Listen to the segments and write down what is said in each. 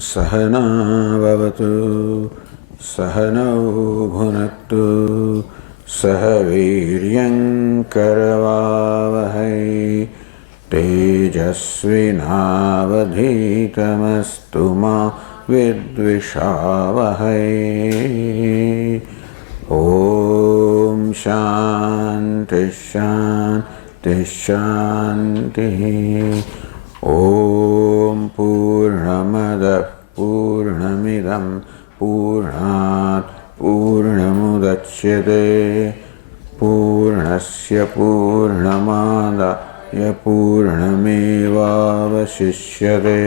सहना भवतु सहनौ भुनक्तु सह वीर्यङ्करवावहै तेजस्विनावधीतमस्तु मा विद्विषावहै। ॐ शान्ति शान्ति शान्तिः। ॐ पूर्णमदः पूर्णमिदं पूर्णात् पूर्णमुदच्यते पूर्णस्य पूर्णमादाय पूर्णमेवावशिष्यते।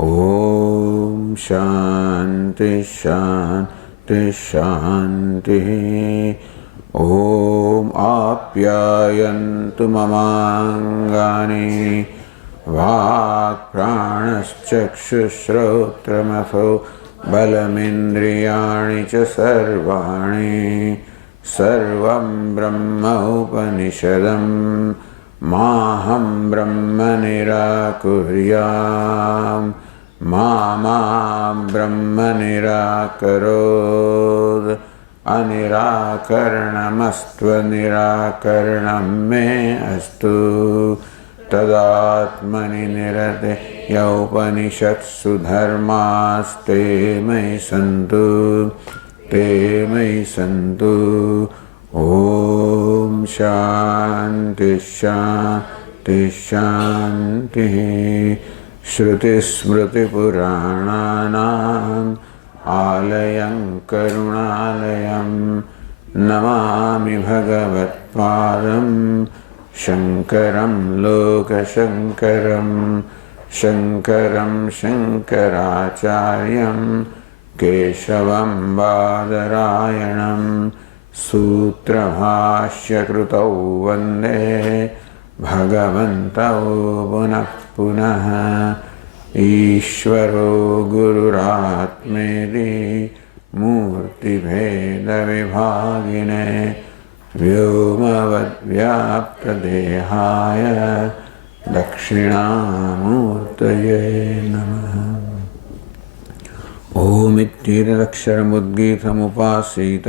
ॐ शान्ति शान्ति शान्तिः। ॐ आप्यायन्तु ममाङ्गानि वाक्प्राणश्चक्षुश्रोत्रमथो बलमिन्द्रियाणि च सर्वाणि सर्वं ब्रह्म उपनिषदं माहं ब्रह्म निराकुर्याम् मा ब्रह्म निराकरोत् अनिराकरणमस्त्वनिराकरणं मे अस्तु तदात्मनि निरते यौपनिषत्सु धर्मास्ते मयि सन्तु ते मयि सन्तु। ॐ शान्ति शान्ति शान्तिः। श्रुतिस्मृतिपुराणानाम् आलयं करुणालयं नमामि भगवत्पादं शङ्करं लोकशङ्करं शङ्करं शङ्कराचार्यं केशवं बादरायणं सूत्रभाष्यकृतौ वन्दे भगवन्तौ पुनः पुनः। ईश्वरो गुरुरात्मेति मूर्तिभेदविभागिने व्योमवद्व्याप्तदेहाय दक्षिणामूर्तये नमः। ओमित्येतदक्षरमुद्गीतमुपासीत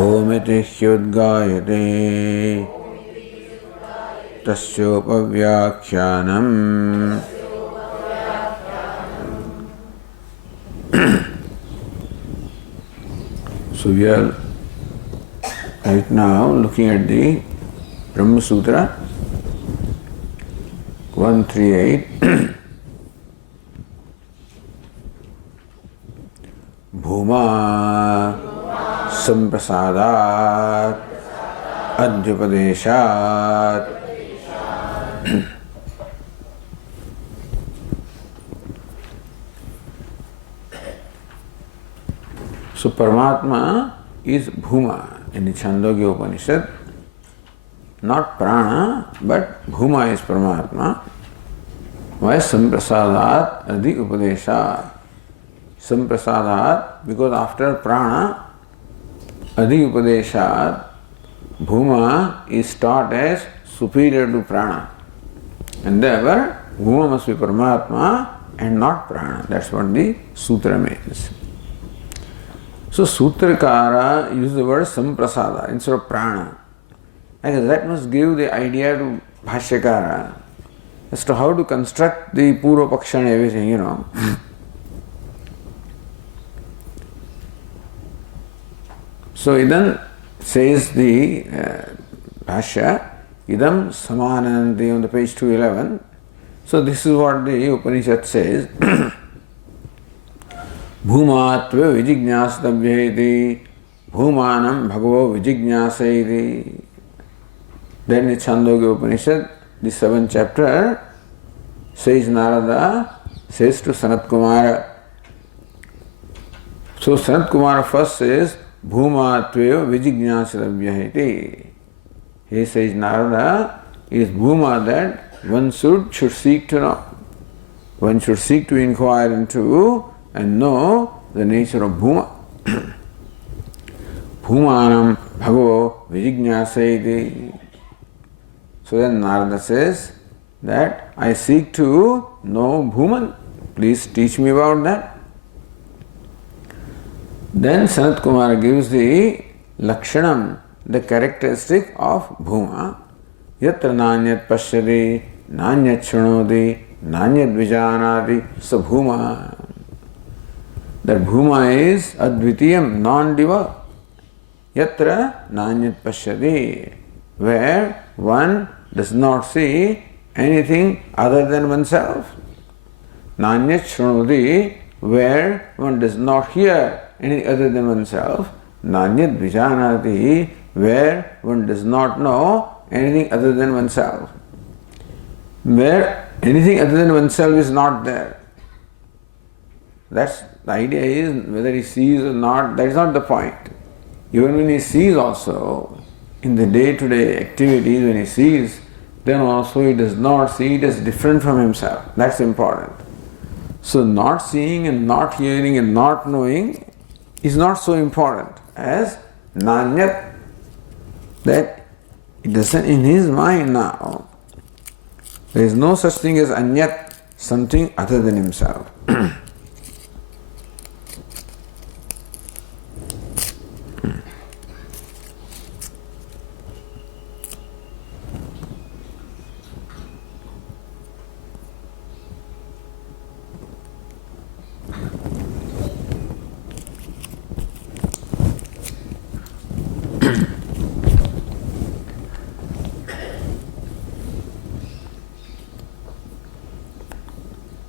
ओमिति ह्युद्गायते तस्योपव्याख्यानम्। So we are right now looking at the Brahma Sutra 138. Bhuma samprasadat adhyupadeshat. So Paramatma is Bhuma in the Chhandogya Upanishad, not Prana, but Bhuma is Paramatma. Why Samprasadat Adi Upadeshat? Samprasadat, because after Prana, Adi Upadeshat, Bhuma is taught as superior to Prana. And therefore, Bhuma must be Paramatma and not Prana. That's what the sutra means. So Sutrakara uses the word Samprasada instead of Prana. I guess that must give the idea to Bhashyakara as to how to construct the Purva Paksha and everything, you know. So Idam says the Bhashya, Idam Samananti on the page 211. So this is what the Upanishad says. Bhumatva vijignyasatavyeti bhumanam bhagavo vijignyasayiti. Then in Chhandogya Upanishad, the 7th chapter, says Narada, says to Sanat Kumara. So Sanat Kumara first says, Bhumatva vijignyasatavyeti. He says Narada is Bhuma that one should seek to know. One should seek to inquire into and know the nature of Bhuma. Bhumanam bhagavo vijignyasayiti. So then Narada says, that I seek to know Bhuman. Please teach me about that. Then Sanat Kumar gives the Lakshanam, the characteristic of Bhuma. Yatra nanyat pashyati, nanyat shrunoti, nanyat vijanati, so Bhuma. That Bhuma is Advitiyam, non-diva. Yatra nanyat pashyati, where one does not see anything other than oneself. Nanyat shrunoti, where one does not hear anything other than oneself. Nanyat vijanati, where one does not know anything other than oneself. Where anything other than oneself is not there. That's the idea is whether he sees or not, that is not the point. Even when he sees also, in the day-to-day activities when he sees, then also he does not see it as different from himself. That's important. So not seeing and not hearing and not knowing is not so important as nanyat, that it doesn't in his mind now. There is no such thing as anyat, something other than himself.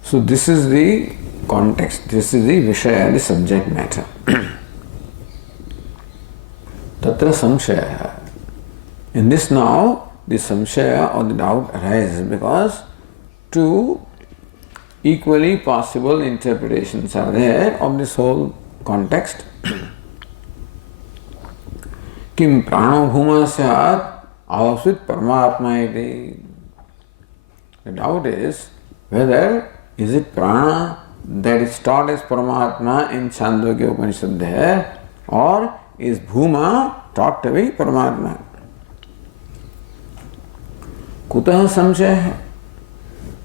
So this is the context, this is the Vishaya, the subject matter. Tatra samshaya. In this now, the samshaya or the doubt arises because two equally possible interpretations are there of this whole context. Kim prano bhuma syat avasvit paramatma iti. The doubt is whether is it prana that is taught as Paramatma in Chhandogya Upanishad there, or is Bhuma taught to be Paramatma? Kutaha samshaya.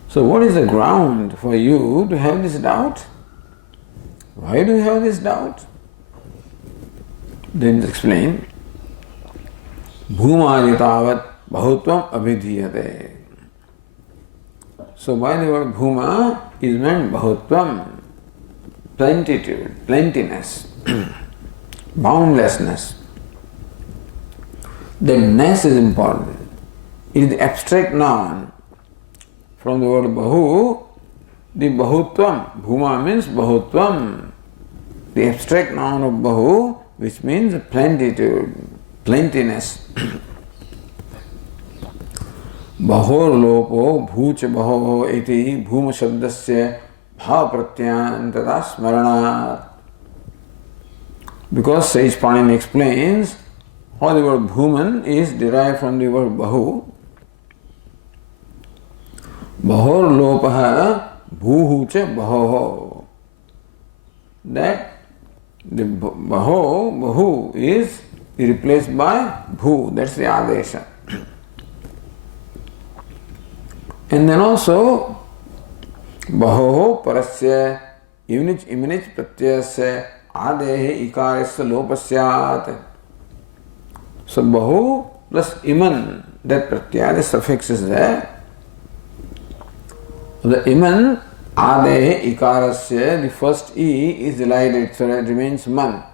So what is the ground for you to have this doubt? Why do you have this doubt? Then it's explained. Bhumajitavat bahutvam abhidhiyate. So by the word Bhuma is meant bahutvam, plenitude, plentiness, boundlessness. The ness is important. It is the abstract noun. From the word bahu, the bahutvam, Bhuma means bahutvam, the abstract noun of bahu, which means plenitude, plentiness. बहोर लोपो भूच बहो इति भूम शब्दस्य भाव प्रत्यांतता स्मरणात्. Because Sage Panini explains how the word bhuman is derived from the word bahu. Bahor lopaha bhuhu cha bahoho. That the bahu is replaced by bhu. That's the adesha. And then also, bahoho parasya iminich pratyasya adehe ikarasya lopasyat. So bahu plus iman, that pratyaya, the suffix is there. The iman adehe ikarasya, the first e is elided, so it remains man.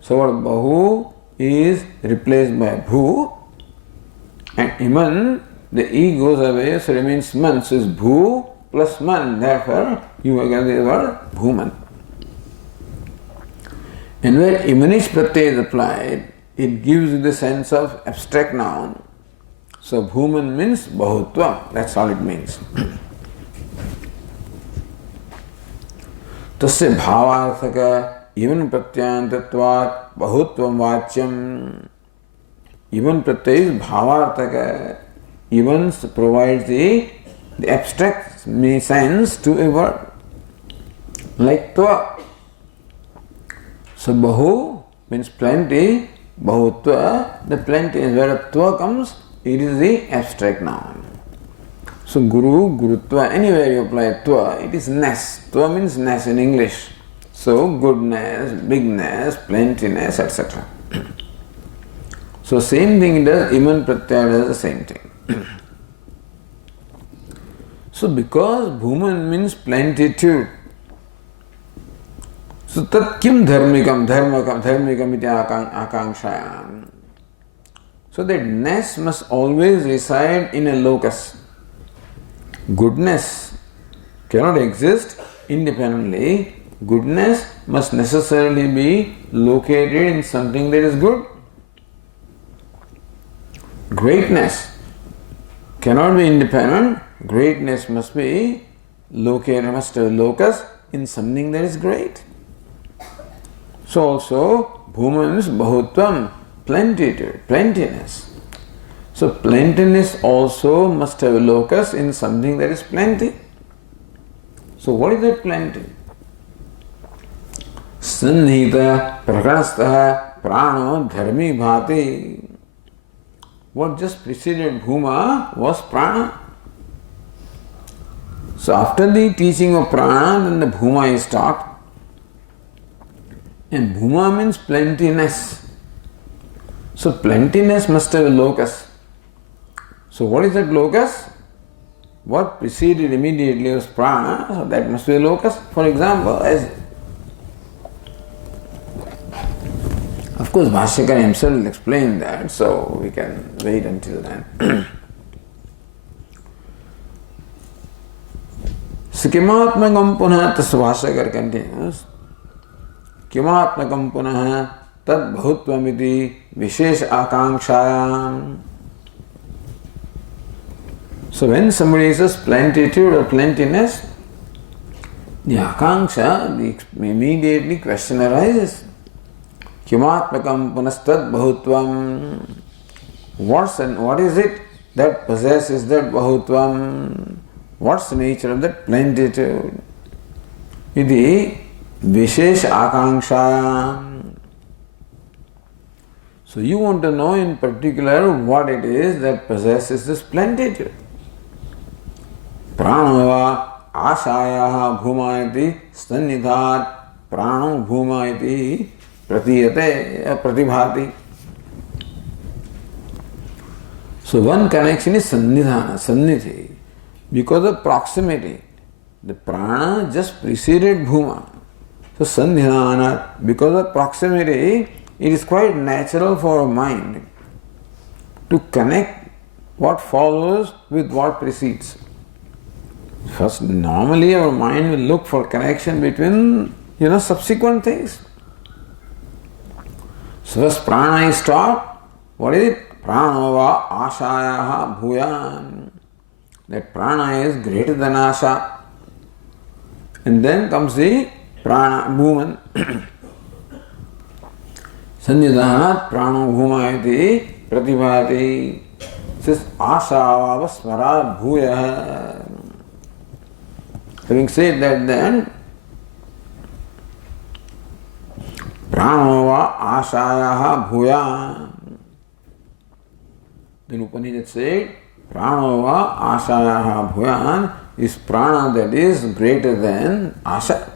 So what bahu is replaced by bhu, and iman, the e goes away, so remains man. So it's bhu plus man. Therefore, you again the word bhuman. And where imanish pratyaya is applied, it gives you the sense of abstract noun. So bhuman means bahutvam. That's all it means. Tasya bhavarthaka even pratyantatvat bahutvam vachyam. Even pratyaya is bhavarthaka. Even provides the abstract sense to a word. Like tva. So bahu means plenty, bahutva, the plenty is where tva comes, it is the abstract noun. So Guru, Gurutva, anywhere you apply Tva, it is ness. Tva means ness in English. So goodness, bigness, plentiness, etc. So same thing does, Iman Pratyaya does the same thing. So because Bhuman means plentitude, so tat kim dharmikam iti akanksha. So that ness must always reside in a locus. Goodness cannot exist independently. Goodness must necessarily be located in something that is good. Greatness cannot be independent. Greatness must be located, must have a locus in something that is great. So also, Bhuma means Bahutvam, plentitude, plentiness. So plentiness also must have a locus in something that is plenty. So what is that plenty? Sannhita prakarastaha prano dharmi bhati. What just preceded Bhuma was prana. So after the teaching of prana, then the Bhuma is taught. And Bhuma means plentiness. So plentiness must have a locus. So what is that locus? What preceded immediately was prana, so that must be a locus. For example, as of course Bhashyakara himself will explain that, so we can wait until then. So kimatmakam punah, tasya Bhashyakara continues. Kimatmakam punah tad bhuttvamiti vishesh akankshayaam. So when somebody says plentitude or plentiness, the akanksha, the immediately question arises. Kimatmakam punastad bahutvam. What is it that possesses that bahutvam? What's the nature of that plenitude? Iti vishesh akanksha. So you want to know in particular what it is that possesses this plenitude. Pranava ashaya bhuma iti stannidhat prano bhuma iti pratiyate pratibhati. So one connection is sannidhana, sannidhi. Because of proximity, the prana just preceded bhuma. So sannidhana, because of proximity, it is quite natural for a mind to connect what follows with what precedes. First, normally our mind will look for connection between, subsequent things. So first prana is taught. What is it? Pranava ashayaha bhuyan. That prana is greater than asha. And then comes the prana, bhuman. Sannidhanat prano bhuma iti pratibhati. This asha avasmara bhuya. Having said that, then pranava ashayaha bhuya. Then Upanishad said, pranava ashayaha bhuyan is prana that is greater than asha.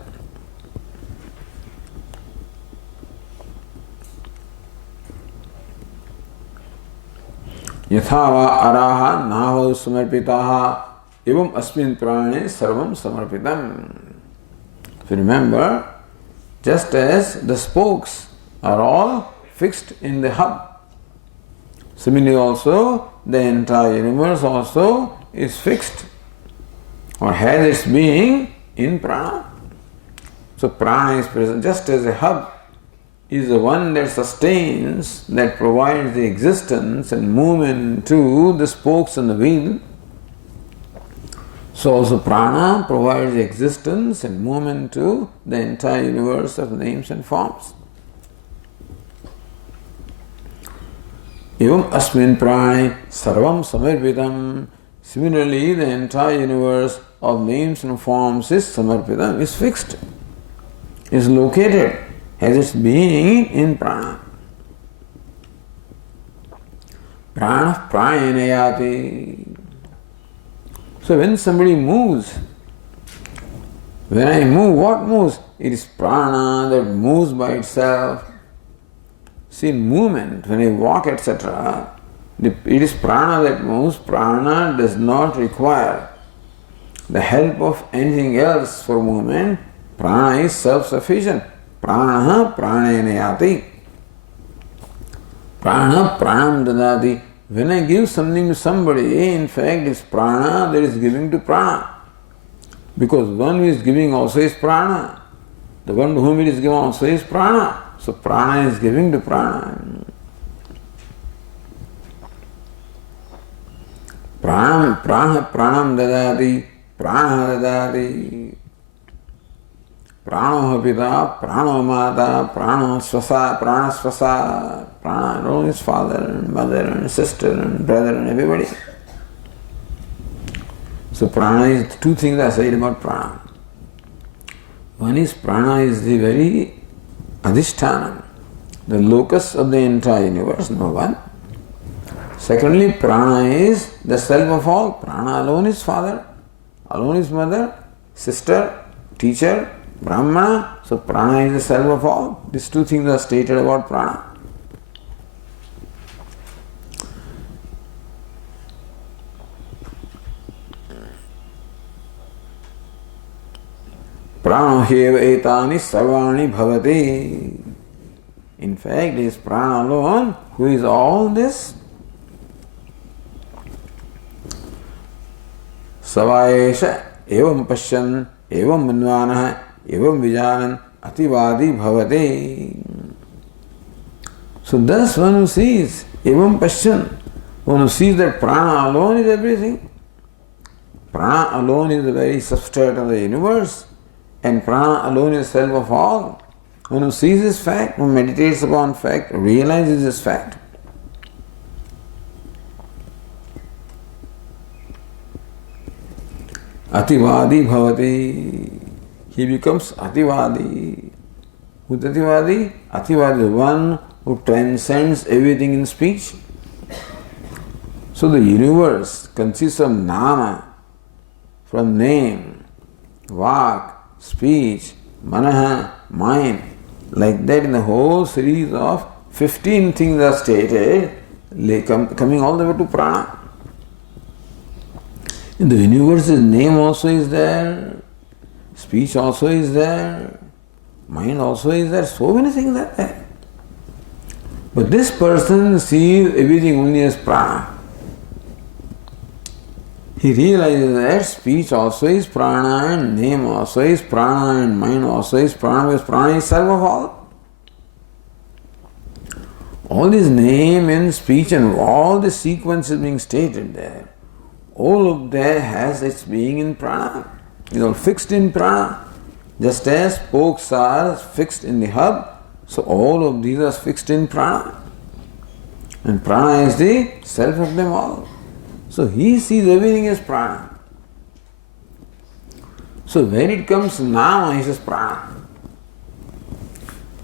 यथावा अराहा नाव समर्पिताः एवं अस्मिन् प्राणे सर्वं समर्पितम्. So remember, just as the spokes are all fixed in the hub, similarly also the entire universe also is fixed or has its being in prana. So prana is present just as a hub is the one that sustains, that provides the existence and movement to the spokes and the wheel. So also prana provides existence and movement to the entire universe of names and forms. Evam asmin prane sarvam samarpitam. Similarly, the entire universe of names and forms is samarpitam, is fixed, is located, has its being in prana. Prana prayanayati. So when somebody moves, when I move, what moves? It is prana that moves by itself. See, in movement, when I walk, etc., it is prana that moves. Prana does not require the help of anything else for movement. Prana is self-sufficient. Prana pranayana yati. Prana pranam dadati. When I give something to somebody, in fact, it's prana that is giving to prana. Because one who is giving also is prana. The one to whom it is given also is prana. So prana is giving to prana. Pranam dadati, prana dadati. Prano pita, prano mata, prano swasa, prana swasa. Prana alone is father and mother and sister and brother and everybody. So prana is, two things are said about prana. One is prana is the very adhisthana, the locus of the entire universe, number one. Secondly, prana is the self of all. Prana alone is father, alone is mother, sister, teacher, Brahmana. So prana is the self of all. These two things are stated about prana. Prana heva etani sarvani bhavati. In fact, it is prana alone who is all this. Savaesha evam pashyan evam manvana evam vijanan ativadi bhavati. So thus one who sees evam pashyan, one who sees that prana alone is everything. Prana alone is the very substrate of the universe. And prana alone is self of all. One who sees this fact, who meditates upon fact, realizes this fact. Ativadi bhavati. He becomes ativadi. Who is ativadi? Ativadi is the one who transcends everything in speech. So the universe consists of nama, from name, vak, speech, manaha, mind. Like that, in the whole series of 15 things are stated, coming all the way to prana. In the universe's name also is there, speech also is there, mind also is there, so many things are there. But this person sees everything only as prana. He realizes that speech also is prana, and name also is prana, and mind also is prana, because prana is self of all. All this name and speech and all the sequences being stated there, all of that has its being in prana. It is all fixed in prana. Just as spokes are fixed in the hub, so all of these are fixed in prana. And prana is the self of them all. So he sees everything as prana. So when it comes nama, he says prana.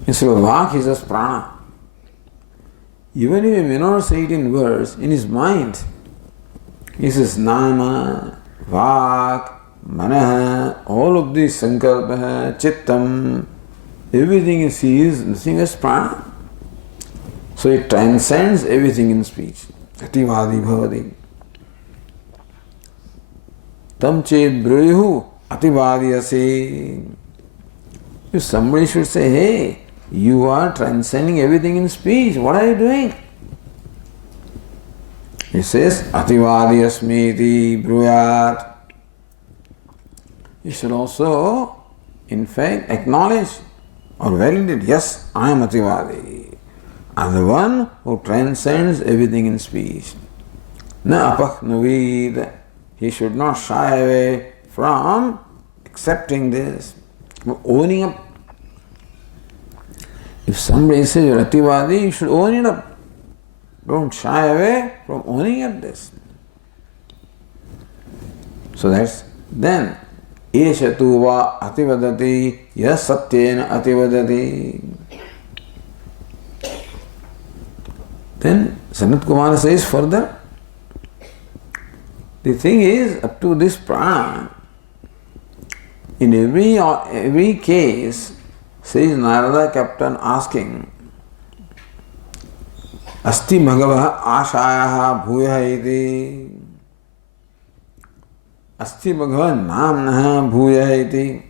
Instead of vak, he says prana. Even if he may not say it in words, in his mind, he says nama, vak, manaha, all of these sankalpa, chittam, everything he sees, nothing as prana. So it transcends everything in speech. Ativadi bhavati. Tam ched bruyuhu ativadiyase. If somebody should say, hey, you are transcending everything in speech, what are you doing? He says, ativadiyasmiti bruyat. You should also, in fact, acknowledge or validate, yes, I am ativadi. I am the one who transcends everything in speech. Na apaknavid. He should not shy away from accepting this, from owning up. If somebody says you're ativadi, you should own it up. Don't shy away from owning up this. So that's then. Esha tu va ativadati yas satyena ativadati. Then Sanat Kumara says further, The thing is, up to this prana, in every case, says Narada kept on asking, Asti Bhagavah Ashayaha Bhuyah iti. Asti Bhagavah Namnaha Bhuyah iti.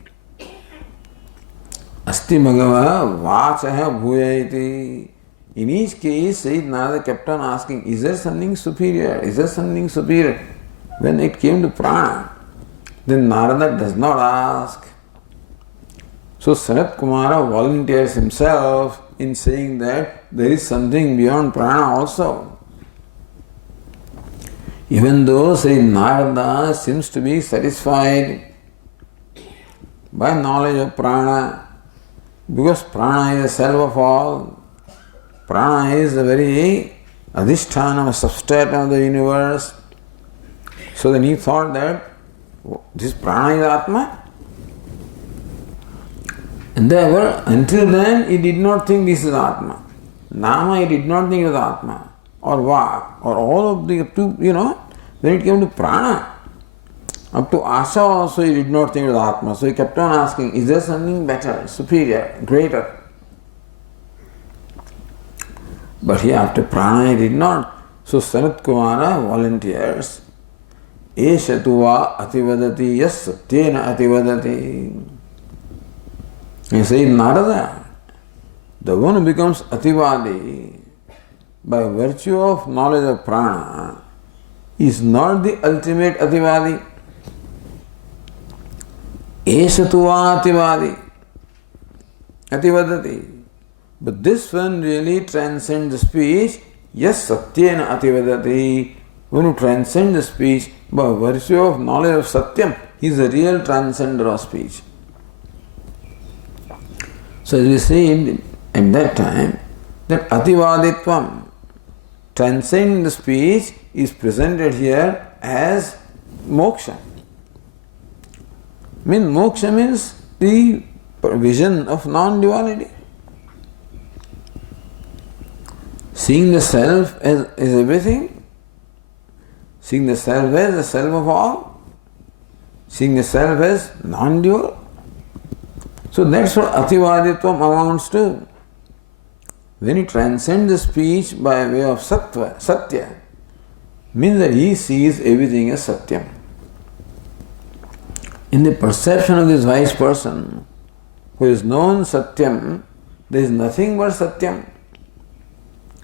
Asti Bhagavah Vachaha Bhuyah iti. In each case, Sayyid Narada kept on asking, is there something superior? Is there something superior? When it came to prana, then Narada does not ask. So Sanat Kumara volunteers himself in saying that there is something beyond prana also. Even though Sayyid Narada seems to be satisfied by knowledge of prana, because prana is the self of all, prana is the very adhisthana, substratum of the universe. So then he thought that this prana is Atma. And therefore, until then, he did not think this is Atma. Nama, he did not think it was Atma, or Vak, or all of the, when it came to prana, up to Asa also he did not think it was Atma. So he kept on asking, is there something better, superior, greater? But here after prana he did not. So Sanat Kumara volunteers, Eshatuva ativadati yas satyena ativadati. He said, Narada, the one who becomes ativadi by virtue of knowledge of prana is not the ultimate ativadi. Esatuva ativadati. But this one really transcends the speech. Yes, satyena ativadati. One who transcends the speech by virtue of knowledge of satyam, he is a real transcender of speech. So as we said at that time, that ativaditvam, transcending the speech, is presented here as moksha. Moksha means the vision of non-duality. Seeing the self as everything, seeing the self as the self of all, seeing the self as non-dual. So that's what ativaditvam amounts to. When he transcends the speech by way of sattva, satya, means that he sees everything as satyam. In the perception of this wise person who is known satyam, there is nothing but satyam.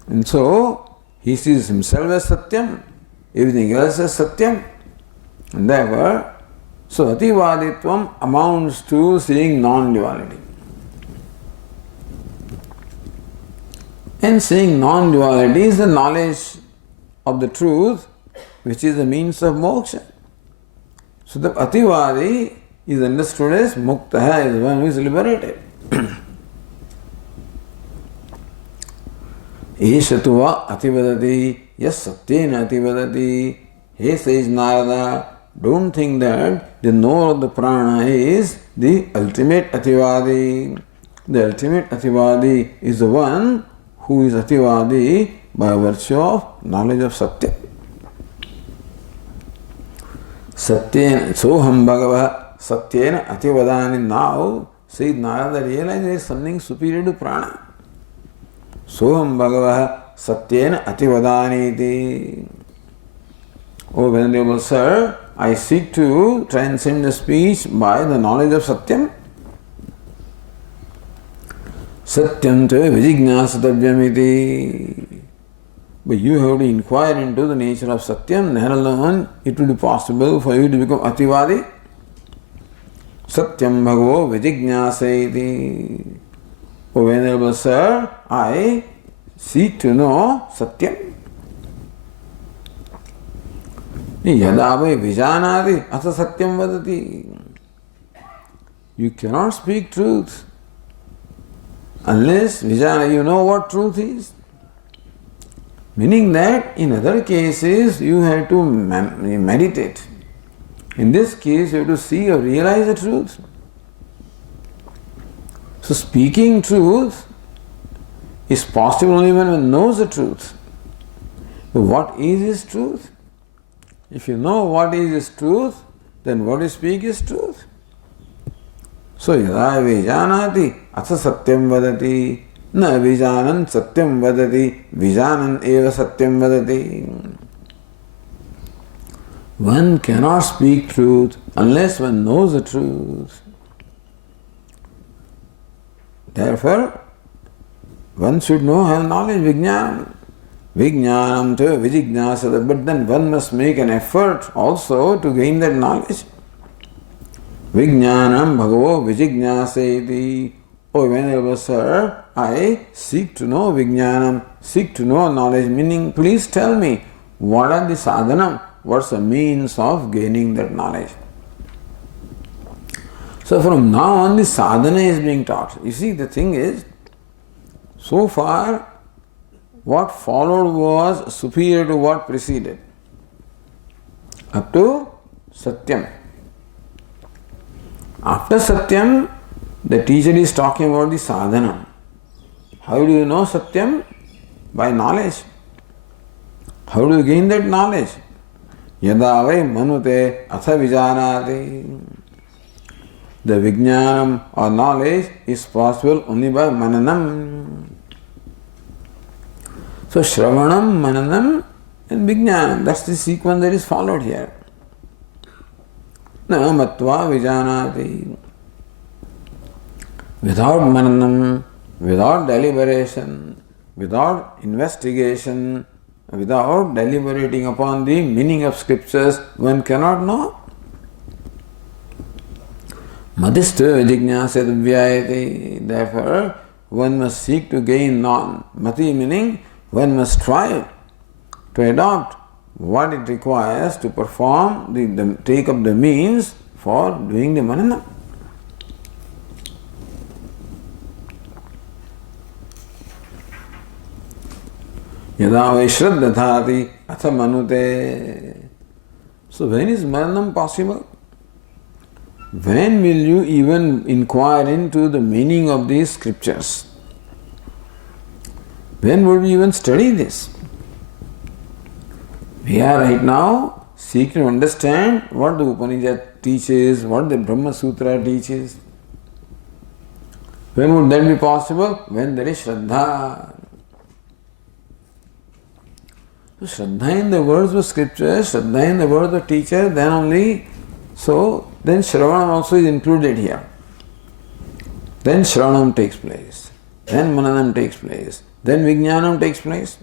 And so he sees himself as satyam, everything else as satyam. And therefore, so ativaditvam amounts to seeing non-duality. And seeing non-duality is the knowledge of the truth, which is the means of moksha. So the ativadi is understood as muktaha, is one who is liberated. Eshatuva ativadati, yes satyena ativadati. He says Narada, don't think that the knower of the prana is the ultimate ativadi. The ultimate ativadi is the one who is ativadi by virtue of knowledge of satya. Satyena, soham bhagavah satyena ativadani. Now, says Narada, realize there is something superior to prana. Soham bhagavah satyena ativadani iti. O Venerable Sir, I seek to transcend the speech by the knowledge of satyam. Satyam te vijignyasatavyam iti. But you have to inquire into the nature of satyam, then alone it will be possible for you to become ativadi. Satyam bhagavo vijignyasa iti. O Venerable Sir, I seek to know satyam. Yada vai vijanadi asa satyam vadati. You cannot speak truth unless vijana, you know what truth is. Meaning that in other cases you have to meditate. In this case you have to see or realize the truth. So speaking truth is possible only when one knows the truth. But what is this truth? If you know what is truth, then what you speak is truth. So yada vijanati atha satyam vadati na vijanan satyam vadati vijanan eva satyam vadati. One cannot speak truth unless one knows the truth. Therefore, one should know, have knowledge, vijnanam. Vijnanam to vijijnasada, but then one must make an effort also to gain that knowledge. Vijnanam bhagavo vijijnaseti. Oh, Venerable Sir, I seek to know vijnanam, seek to know knowledge, meaning please tell me what are the sadhanam, what's the means of gaining that knowledge. So from now on the sadhana is being taught. You see, the thing is, so far what followed was superior to what preceded. Up to Satyam. After Satyam, the teacher is talking about the sadhana. How do you know Satyam? By knowledge. How do you gain that knowledge? Yada vai manute atha vijanati. The vijnanam or knowledge is possible only by mananam. So Shravanam, Mananam and Vijnanam, that's the sequence that is followed here. Na matva vijanati. Without Mananam, without deliberation, without investigation, without deliberating upon the meaning of scriptures, one cannot know. Madhistha vijignaset vyayati. Therefore, one must seek to gain mati, meaning one must strive to adopt what it requires to perform, take up the means for doing the manana. Yada vai shraddhati atha manute. So when is mananam possible? When will you even inquire into the meaning of these scriptures? When would we even study this? We are right now seeking to understand what the Upanishad teaches, what the Brahma Sutra teaches. When would that be possible? When there is Shraddha. So Shraddha in the words of scripture, Shraddha in the words of teacher, then only, then Shravanam also is included here. Then Shravanam takes place. Then Mananam takes place. Then Vijnanam takes place.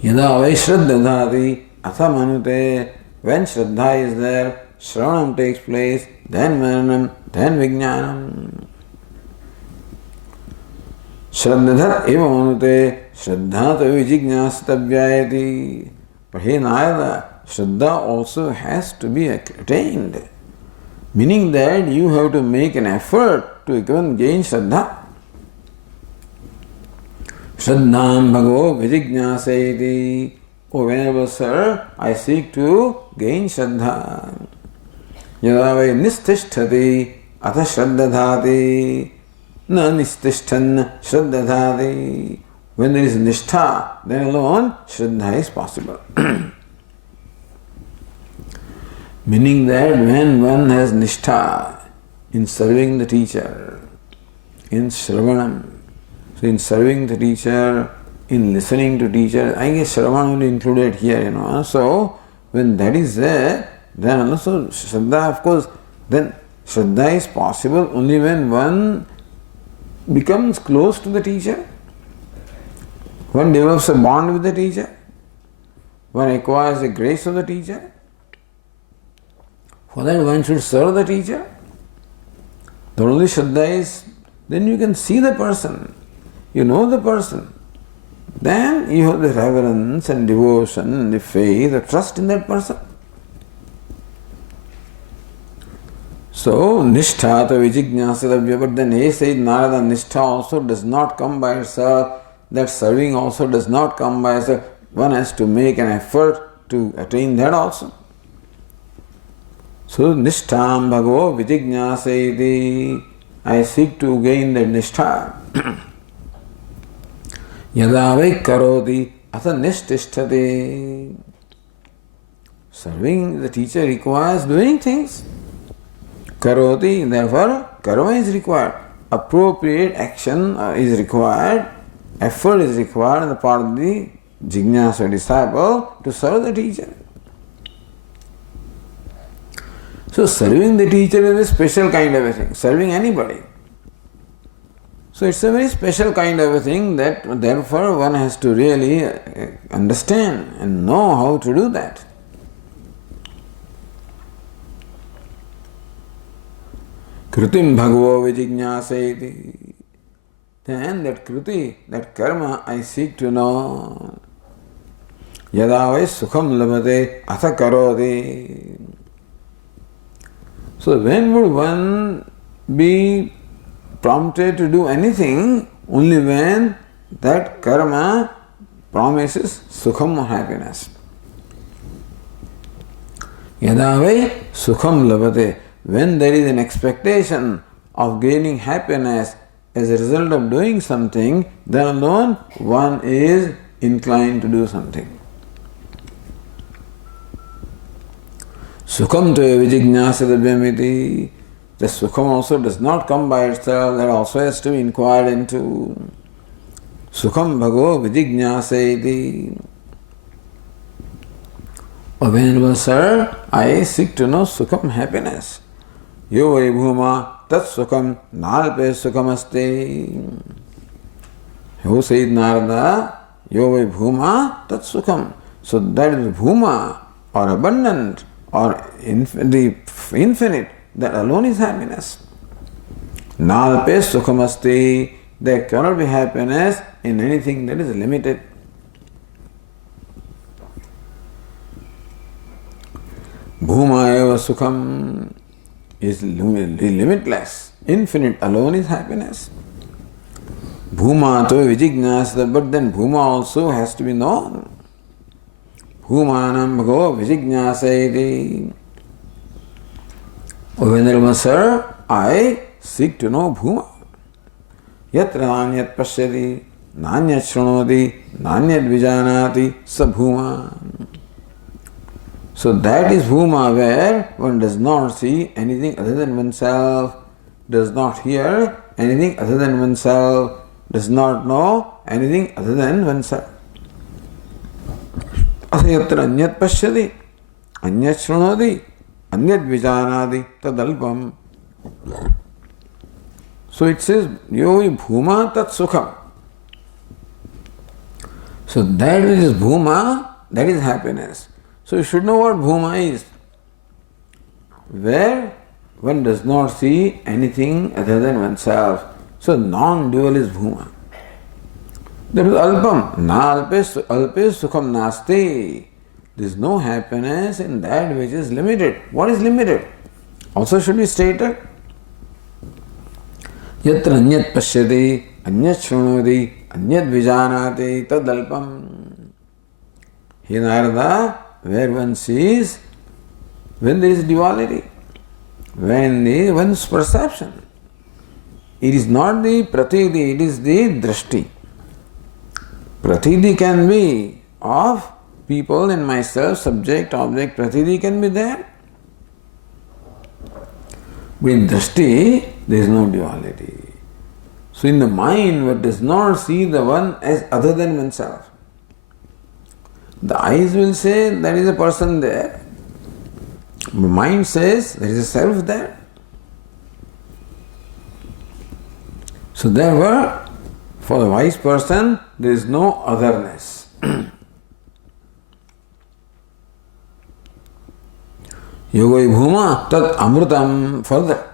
Yada vai shraddhati atha manute. When Shraddha is there, Shravanam takes place, then Mananam, then Vijnanam. Shraddhat eva manute, Shraddha to vijignastavyayati. But hey Narada, Shraddha also has to be attained. Meaning that you have to make an effort to even gain Shraddha. Shraddham bhagavo vijignyaseti. O Venerable Sir, I seek to gain Shraddha. Yada vai nististhati atha shraddhati. Na nistishtan shraddhati. When there is nishtha, then alone Shraddha is possible. Meaning that when one has nishtha in serving the teacher, in Shravanam, so in serving the teacher, in listening to teacher, I guess Shravanam will include it here, So when that is there, then also Shraddha, of course, then Shraddha is possible only when one becomes close to the teacher, one develops a bond with the teacher, one acquires the grace of the teacher. For that one should serve the teacher. The only Shraddha is, then you can see the person, you know the person. Then you have the reverence and devotion, the faith, the trust in that person. So, nishtha to vijignasadavya, but then he said Narada, nishtha also does not come by itself, that serving also does not come by itself. One has to make an effort to attain that also. So, nistham bhagavo vijignyaseti. I seek to gain that nishtha. Yada vai karoti atha nishtishthate. Serving the teacher requires doing things. Karoti, therefore, karma is required. Appropriate action is required. Effort is required on the part of the jignasa disciple to serve the teacher. So serving the teacher is a special kind of a thing. Serving anybody. So it's a very special kind of a thing that therefore one has to really understand and know how to do that. Kritim bhagavo vijignyaseti. Then that kriti, that karma, I seek to know. Yada vai sukham labhate atha karoti. So when would one be prompted to do anything? Only when that karma promises sukham or happiness. Yada vai sukham labhate. When there is an expectation of gaining happiness as a result of doing something, then alone one is inclined to do something. Sukham to vijignyasadavyamiti. The sukham also does not come by itself, that also has to be inquired into. Sukham bhago vijignyaseti. O Venerable Sir, I seek to know sukham, happiness. Yo vai bhuma tat sukham nalpe sukham aste. Who said Narada? Yo vai bhuma tat sukham. So that is bhuma, or abundant, or the infinite, that alone is happiness. Nalpe sukham asti. There cannot be happiness in anything that is limited. Bhuma eva sukham is limitless. Infinite alone is happiness. Bhuma to vijignyasada, but then bhuma also has to be known. Bhumanam bhago vijignyasayati. O Venerable Sir, I seek to know bhuma. Yatra nanyat pashyati, nanyat shrunoti, nanyat vijanati, sa bhuma. So that is bhuma, where one does not see anything other than oneself, does not hear anything other than oneself, does not know anything other than oneself. Yatra anyat pashyati, anyat shrunoti, anyat vijanati, tadalpam. So it says, yovi bhuma tat sukham. So that which is bhuma, that is happiness. So you should know what bhuma is. Where one does not see anything other than oneself. So non-dual is bhuma. That is alpam. Na alpe sukham nasti. There is no happiness in that which is limited. What is limited? Also should be stated. Yatra anyat pashyati, anyat shrunoti, anyat vijanati, tad alpam. He Narada, where one sees, when there is duality, when there is one's perception. It is not the pratiti, it is the drashti. Pratiti can be of people and myself, subject, object, pratiti can be there. But in drashti, there is no duality. So in the mind, one does not see the one as other than oneself. The eyes will say there is a person there. The mind says there is a self there. So therefore, for the wise person, there is no otherness. Yogai bhuma tat amrutam, further.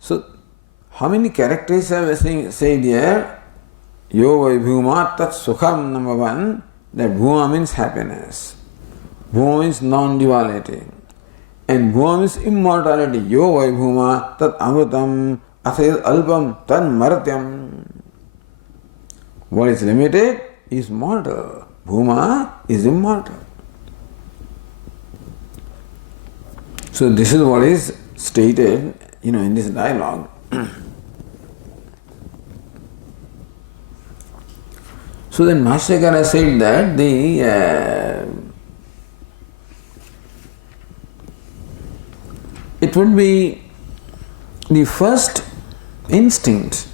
So how many characters are said here? Yogai bhuma tat sukham, number one. That bhuma means happiness. Bhuma means non-duality. And bhuma means immortality. Yo vai bhuma tat amrutam asayad alpam tan maratyam. What is limited is mortal. Bhuma is immortal. So this is what is stated, in this dialogue. So then Bhashyakara said that it would be the first instinct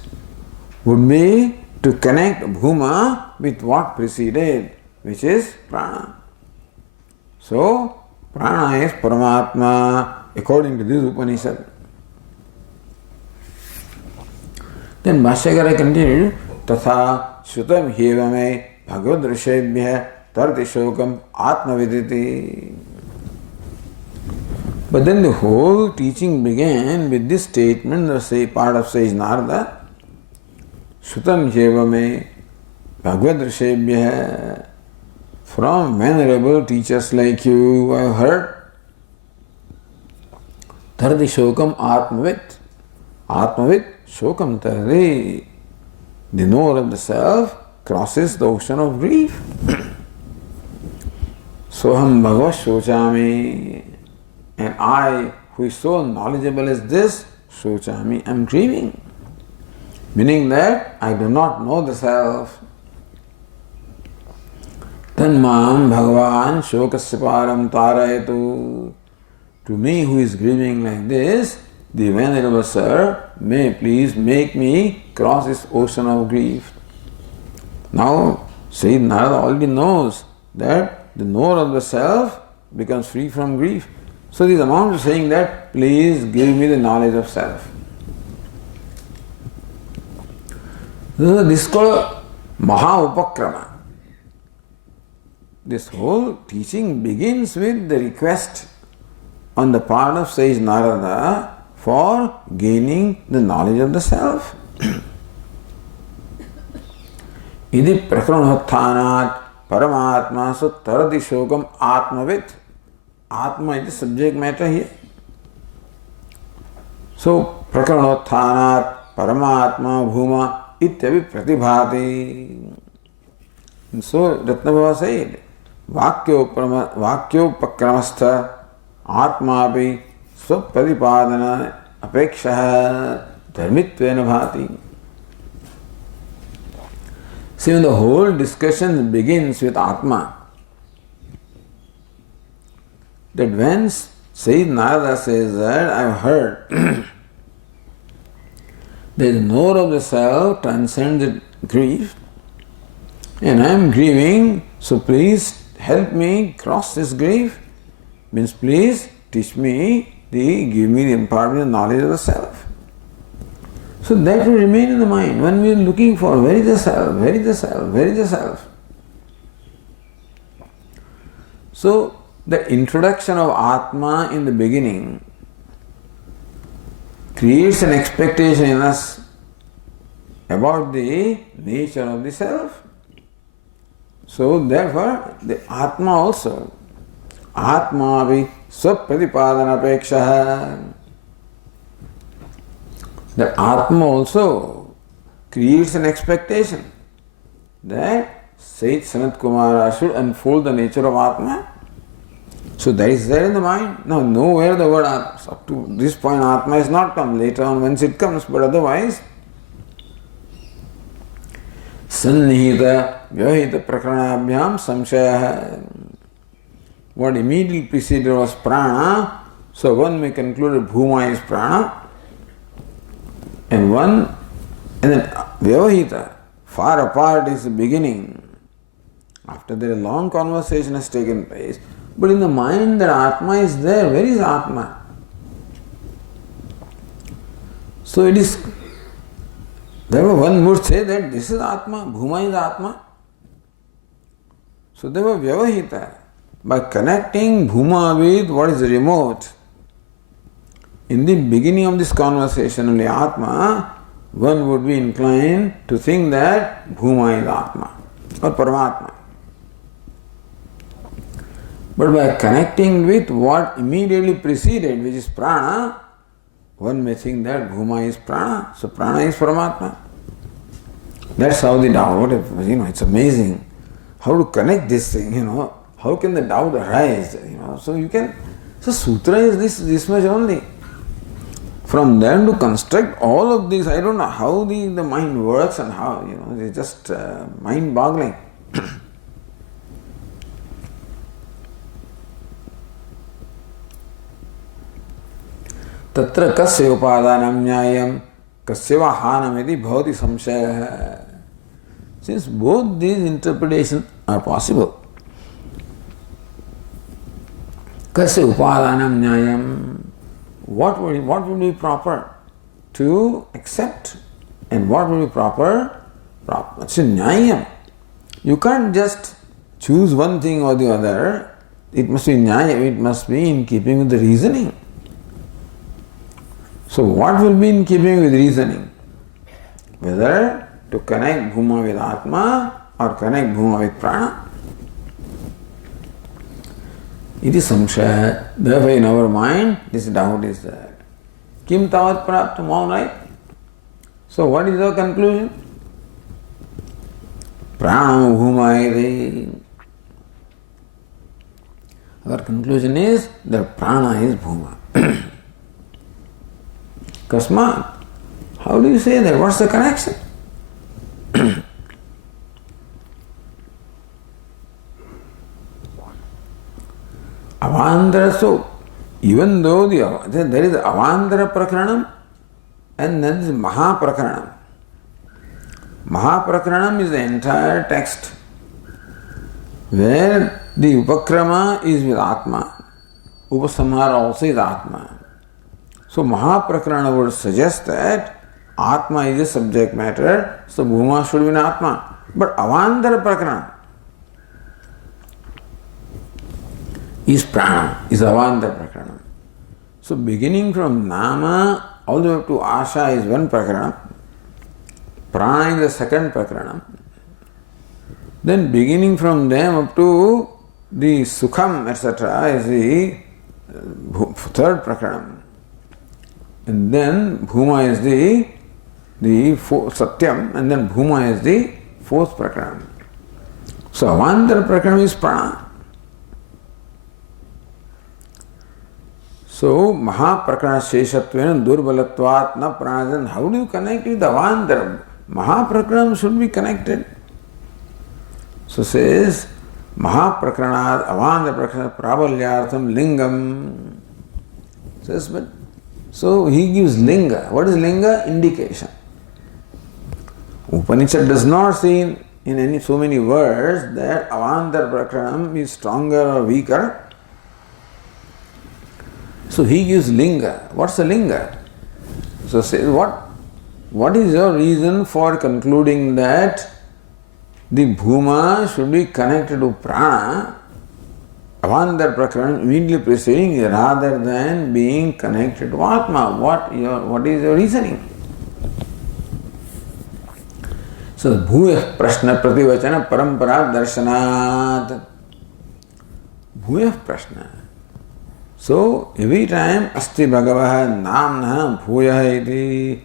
would be to connect Bhuma with what preceded, which is Prana. So, Prana is Paramatma according to this Upanishad. Then Bhashyakara continued, Tatha Shrutam Hevame Bhagavad Rishebhya Tarti Shokam Atma Viditi. But then the whole teaching began with this statement, the part of sage Narada, Shrutam Hevame Bhagavad Rishebhya. From venerable teachers like you, I have heard Tardi Shokam Atmavit. Atmavit Shokam Tardi. The knower of the self crosses the ocean of grief. Soham Bhagavad Shochami. And I, who is so knowledgeable as this, Shochami, I am grieving. Meaning that I do not know the self. Tanmam Bhagavan Shokasya Param Tarayetu. To me who is grieving like this, the Venerable Sir may please make me cross this ocean of grief. Now, Sayyid Narada already knows that the knower of the self becomes free from grief. So this amount is saying that, please give me the knowledge of self. This is called Maha Upakrama. This whole teaching begins with the request on the part of sage Narada for gaining the knowledge of the self. Idi prakranothanat paramatma taradi shokam atmavit. Atma is the subject matter here. So prakranothanat paramatma bhuma ityavi pratibhati. And so Ratnabhava said, Vakyopakramastha Atmapi Swapadipadana Apeksha Dharmitvena Bhati. See, when the whole discussion begins with Atma, that when Sayyid Narada says that I have heard that the knower of the self transcends the grief, and I am grieving, so please help me cross this grief. Means please teach me, give me the imparted knowledge of the self. So that will remain in the mind when we are looking for where is the self, where is the self, where is the self. So the introduction of Atma in the beginning creates an expectation in us about the nature of the self. So therefore, the Atma also, Atma api swapratipadana apeksha. The Atma also creates an expectation that Sage Sanat Kumara should unfold the nature of Atma. So that is there in the mind. Now nowhere the word Atma, up to this point Atma has not come. Later on once it comes, but otherwise Sannihita Vyavahita Prakranabhyam Samshaya. What immediately preceded was Prana. So one may conclude that Bhuma is Prana. And then Vyavahita, far apart is the beginning. After that a long conversation has taken place. But in the mind that Atma is there, where is Atma? So it is, therefore one would say that this is Atma, Bhuma is Atma. So therefore Vyavahita, by connecting Bhuma with what is remote, in the beginning of this conversation only Atma, one would be inclined to think that Bhuma is Atma or Paramatma. But by connecting with what immediately preceded, which is Prana, one may think that Bhuma is Prana, so Prana is Paramatma. That's how the doubt, it's amazing how to connect this thing, how can the doubt arise, so you can, so sutra is this much only. From them to construct all of this, I don't know how the mind works and how, it's just mind-boggling. Tatra kasya upadanam nyayam kasya va hanamiti bhavati samshaya. Since both these interpretations are possible, kasya upadanam nyayam, what would be proper to accept and what would be proper? It's nyayam. You can't just choose one thing or the other. It must be nyayam, it must be in keeping with the reasoning. So what will be in keeping with reasoning? Whether to connect Bhuma with Atma or connect Bhuma with Prana. It is samshaya. Therefore in our mind this doubt is there. Kim tavat praptam, all right? So what is our conclusion? Prana Bhuma iti. Our conclusion is that Prana is Bhuma. Kasmat. How do you say that? What's the connection? Avandara, so even though there is Avandara Prakaranam and then there is Mahaprakaranam. Mahaprakaranam is the entire text where the Upakrama is with Atma. Upasamhara also is Atma. So Mahaprakarana would suggest that Atma is a subject matter, so Bhuma should be an Atma. But Avandara Prakarana is Prana, is Avandara Prakarana. So beginning from Nama all the way up to Asha is one Prakarana, Prana is the second Prakarana. Then beginning from them up to the Sukham etc. is the third Prakarana. And then Bhuma is the fourth, Satyam, and then Bhuma is the fourth Prakarana. So Avandara Prakarana is Prana. So Mahaprakarana Sheshatvena Durbalatvat na Prana. Then how do you connect with Avandara? Mahaprakarana should be connected. So says Mahaprakarana Avandara Prakarana Prabalyartham Lingam. Says, but so he gives linga. What is linga? Indication. Upanishad does not say in so many words that Avandara Prakaranam is stronger or weaker. So he gives linga. What's the linga? So says what is your reason for concluding that the Bhuma should be connected to Prana? Avandara Prakaranam immediately preceding rather than being connected to Atma. What is your reasoning? So Bhuyah Prashna Prativachana Parampara Darshanat. Bhuyah Prashna. So every time Asti Bhagavaha Namna Bhuyah iti,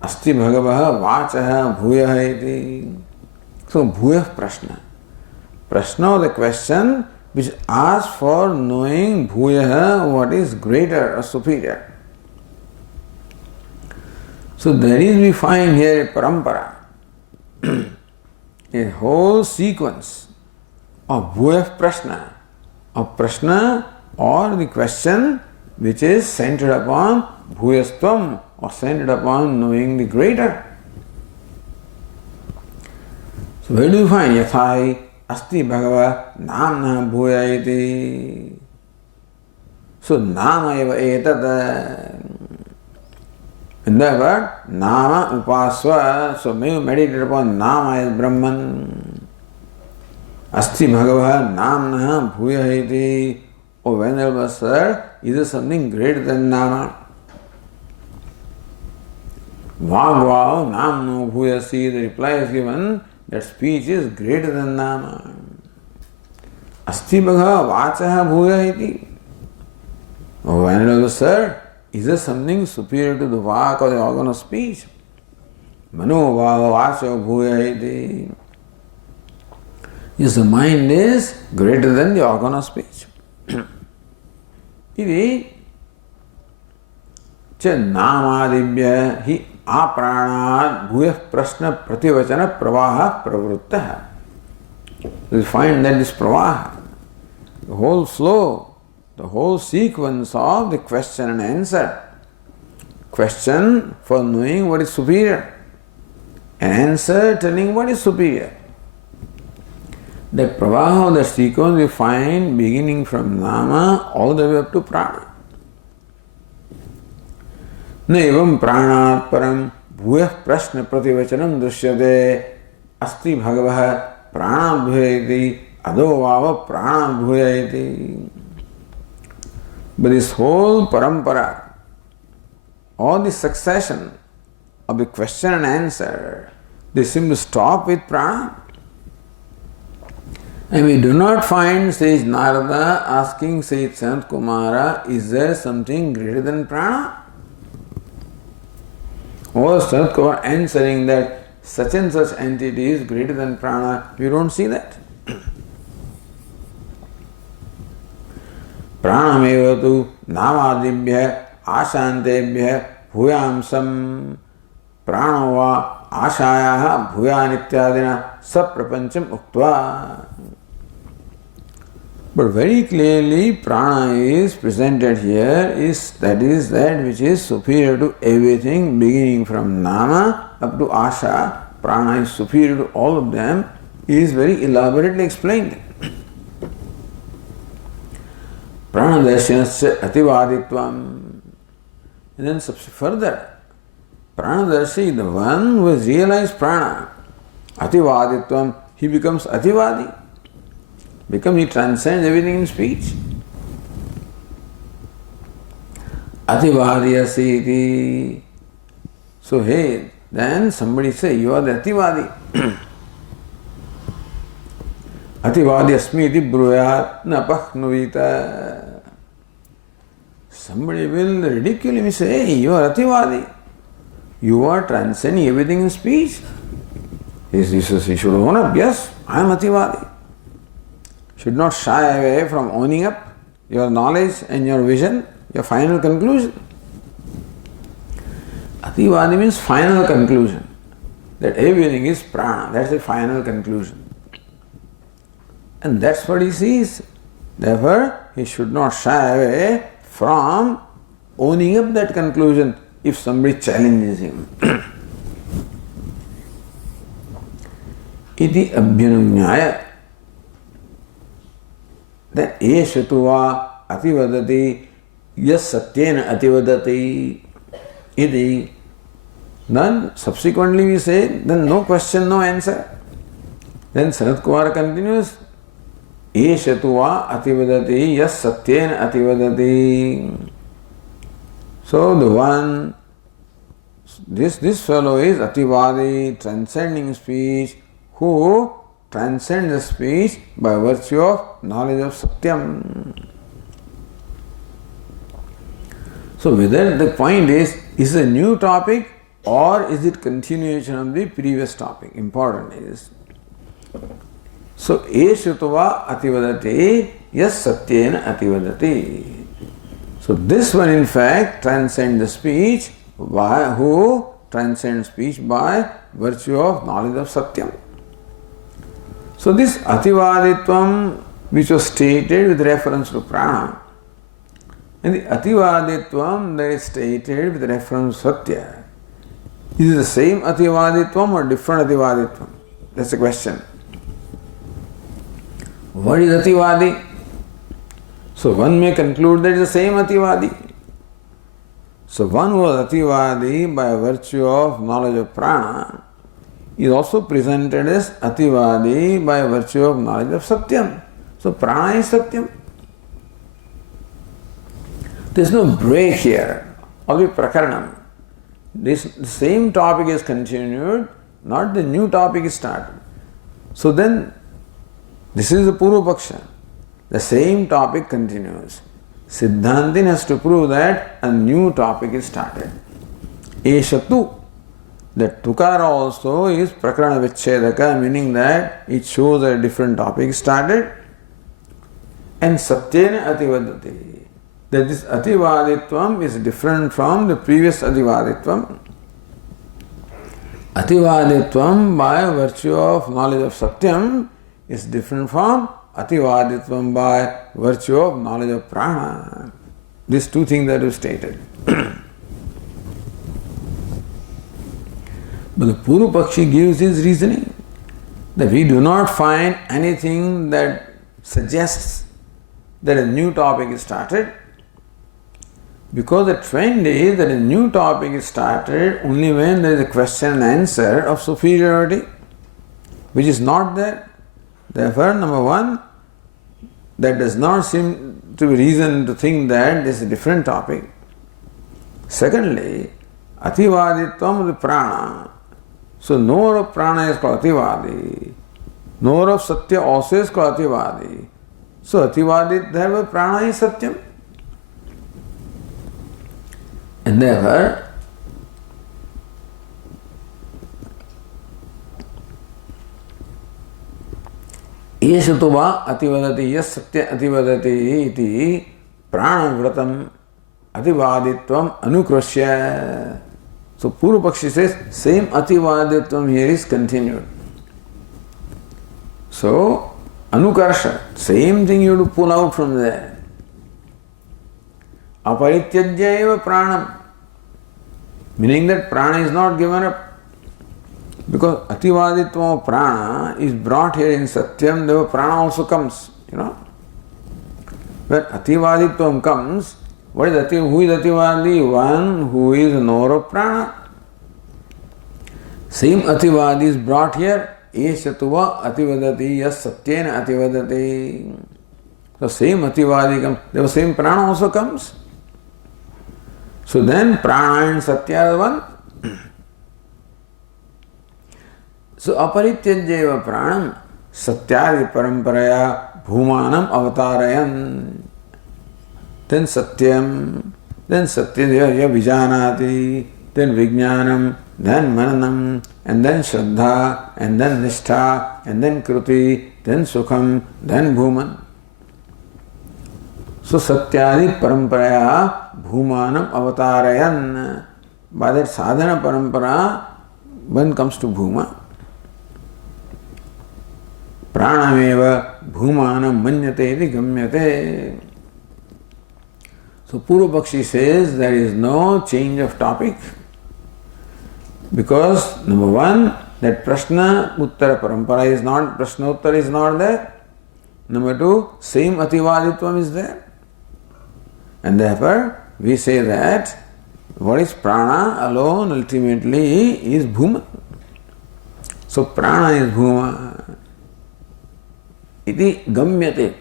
Asti Bhagavaha Vachaha Bhuyah iti. So Bhuyah Prashna. Prashna, the question which asks for knowing Bhuyaha, what is greater or superior. So there is, we find here a parampara, a whole sequence of Bhuyah Prashna, or the question which is centered upon Bhuyastvam, or centered upon knowing the greater. So where do you find Yathai Asti Bhagava Namna Bhuya iti. So Nama eva etad. In that word, Nama Upasva. So may you meditate upon Nama as Brahman. Asti Bhagava Namna Bhuya iti. Oh Venerable Sir, is there something greater than Nama? Vagvav Namno Bhuyasi. The reply is given that speech is greater than Nama. Asti Bhagava Vachaha Bhuya iti. Oh Venerable Sir, is there something superior to the Vak or the organ of speech? Mano Bhava Vacha Bhuya iti. Yes, the mind is greater than the organ of speech. Iti च नामादिभ्य ही अप्राणात् भूयः प्रश्न प्रतिवचन प्रवाह प्रवृत्तः. We find that this pravaha, the whole flow, the whole sequence of the question and answer, question for knowing what is superior, and answer telling what is superior. The pravaha of the sequence we find beginning from nama all the way up to prana. Naivam pranat param bhuyah prashna prativachanam drishyate asti bhagavah pranabhuyati adovava pranabhuyati. But this whole parampara, all the succession of the question and answer, they seem to stop with prana. And we do not find sage Narada asking sage Sanat Kumara, is there something greater than prana? Or Sanat Kumara answering that such and such entity is greater than prana. We don't see that. Pranameva tu namadibhya ashantebhya bhuyamsam pranava ashayaha bhuyanityadina saprapancham uktva. But very clearly prana is presented here is that which is superior to everything beginning from nama up to asha. Prana is superior to all of them, is very elaborately explained. Prana darshanasya ativaditvam. And then further, Pranadarshi, the one who has realized prana, ativaditvam, he becomes ativadi. He transcends everything in speech. Ativadiyasiti. So hey, then somebody say, you are the ativadi. Ativadi asmiti bruyat napahnuvita. Somebody will ridicule him and say, hey, you are ativadi. You are transcending everything in speech. He should own up, yes, I am ativadi. Should not shy away from owning up your knowledge and your vision, your final conclusion. Ativadi means final conclusion. That everything is prana. That's the final conclusion. And that's what he sees. Therefore, he should not shy away from owning up that conclusion if somebody challenges him. Iti abhyanugnaya. That eshatuva ativadati yas satyena ativadati iti. Then subsequently we say, then no question, no answer. Then Sanat Kumara continues, eshatuva ativadati yas satyena ativadati. So the one, this fellow is ativadi, transcending speech, who transcends the speech by virtue of knowledge of Satyam. So whether the point is a new topic or is it continuation of the previous topic? Important is. So Eshutava ativadati yas Satyena ativadati. So this one in fact transcends the speech, who transcends speech by virtue of knowledge of Satyam. So this ativaditvam which was stated with reference to prana and the ativaditvam that is stated with reference to satya, is it the same ativaditvam or different ativaditvam? That's the question. What is ativadi? So one may conclude that it is the same ativadi. So one who was ativadi by virtue of knowledge of prana is also presented as ativadi by virtue of knowledge of Satyam. So prana is Satyam. There is no break here of the prakaranam. The same topic is continued, not the new topic is started. So then, this is the Purva Paksha. The same topic continues. Siddhantin has to prove that a new topic is started. Eshatu. That tukara also is prakarana vichedaka, meaning that it shows a different topic started. And satyena ativadati. that this ativaditvam is different from the previous ativaditvam. Ativaditvam by virtue of knowledge of Satyam is different from ativaditvam by virtue of knowledge of prana. These two things that you stated. But the Puru Pakshi gives his reasoning that we do not find anything that suggests that a new topic is started, because the trend is that a new topic is started only when there is a question and answer of superiority, which is not there. Therefore, number one, that does not seem to be reason to think that this is a different topic. Secondly, ativaditvam of the prana. So, knower of prana is called ativadi. Knower of satya also is called ativadi. So, ativadi, therefore, prana is satyam. And therefore, Yeshu va ativadati yas satya ativadati iti pranavratam ativaditvam anukrashya. So Purva Pakshi says same ativaditvam here is continued. So anukarsha, same thing you have to pull out from there. Aparityajya eva pranam, meaning that prana is not given up. Because ativaditvam of prana is brought here in Satyam, therefore prana also comes, When ativaditvam comes, who is ativadi? One who is a knower of prana. Same ativadi is brought here. Eshatuva ativadati yas satyena ativadati. So same ativadi comes, therefore same prana also comes. So then prana and satya are one. So aparityajya pranam satyadi paramparaya bhumanam avatarayan. Then satyam, then satyadya vijanati, then vijnanam, then mananam, and then shraddha, and then nishtha, and then kruti, then sukham, then bhuman. So satyadi paramparaya bhumanam avatarayan. By that sadhana parampara, one comes to bhuma. Pranameva bhumanam manyate iti gamyate. So Purva Pakshi says there is no change of topic, because number one, that Prashna Uttara Parampara is not, Prashna Uttara is not there. Number two, same ativaditvam is there. And therefore we say that what is prana alone ultimately is bhuma. So prana is bhuma. Iti gamyate.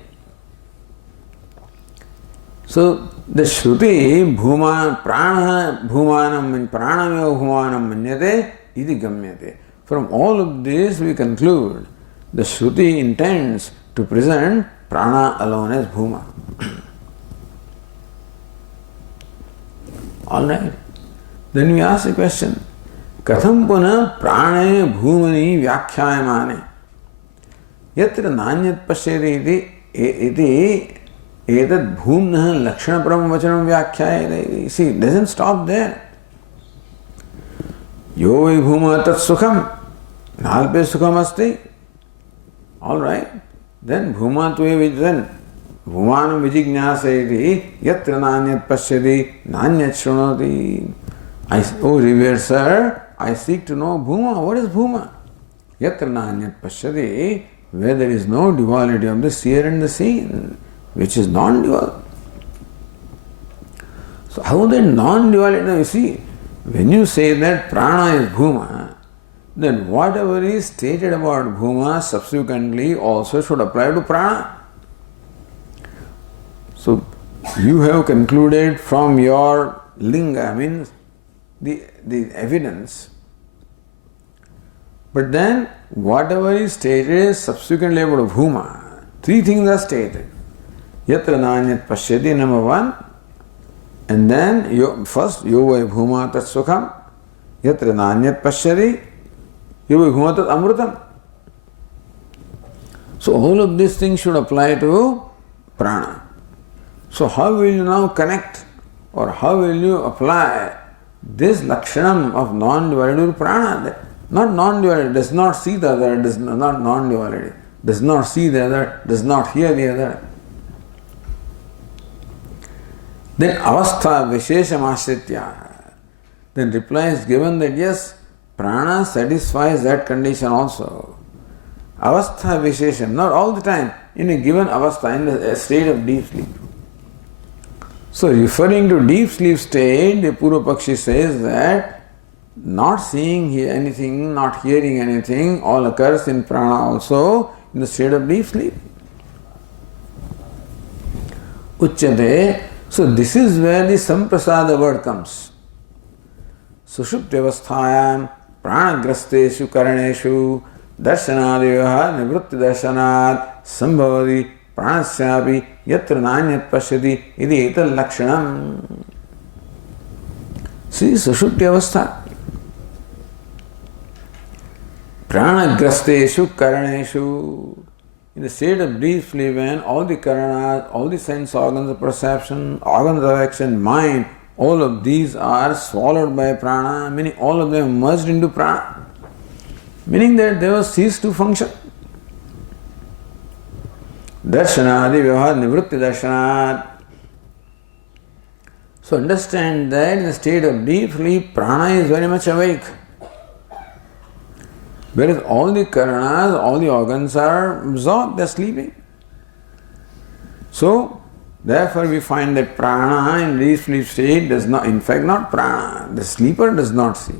So the Shruti bhuma prana bhumanam and pranameva bhumanam manyate iti gamyate. From all of this we conclude the Shruti intends to present prana alone as bhuma. Alright. Then we ask the question, Katham puna prane bhumani vyakhyayamane yatra nanyat pashyati iti etat bhumnah lakshana param vachanam vyakhyayate. See, it doesn't stop there. Yo vai bhuma tat sukham nalpe sukham asti. Alright. Then bhuma tue vijan bhumanam vijignyasayati yatra nanyat pashyati nanyat shrunoti. Oh revered sir, I seek to know bhuma. What is bhuma? Yatra nanyat pashyati, where there is no duality of the seer and the seen, which is non-dual. So how that non-duality? Now you see, when you say that prana is bhuma, then whatever is stated about bhuma subsequently also should apply to prana. So you have concluded from your linga, means the evidence. But then whatever is stated subsequently about bhuma, three things are stated. Yatra nanyat pashyati, number one. And then first, yo vai bhuma tat sukham. Yatra nanyat pashyati, yo vai bhuma tat amrutam. So all of these things should apply to prana. So how will you now connect or how will you apply this lakshanam of non-duality to prana? Not non-duality, does not see the other, does not non-duality, does not see the other, does not hear the other. Then avastha vishesham ashritya. Then reply is given that yes, prana satisfies that condition also. Avastha vishesham, not all the time, in a given avastha, in a state of deep sleep. So referring to deep sleep state, the Purva Pakshi says that not seeing anything, not hearing anything, all occurs in prana also in the state of deep sleep. Uchyate. So this is where the samprasada word comes. Sushuptyavasthayam pranagrasteshu karaneshu darshanadivah nivrutti darshanat sambhavati pranasyapi yatra nanyat pashyati iti etal lakshanam. See, sushuptyavastha. Pranagrasteshu karaneshu. In the state of deep sleep, when all the karanas, all the sense organs of perception, organs of action, mind, all of these are swallowed by prana, meaning all of them merged into prana, meaning that they will cease to function. Darshanadi vyavahad nivrutti darshanat. So understand that in the state of deep sleep, prana is very much awake. Whereas all the karanas, all the organs are absorbed, they are sleeping. So, therefore we find that prana in deep sleep state does not, in fact not prana, the sleeper does not see.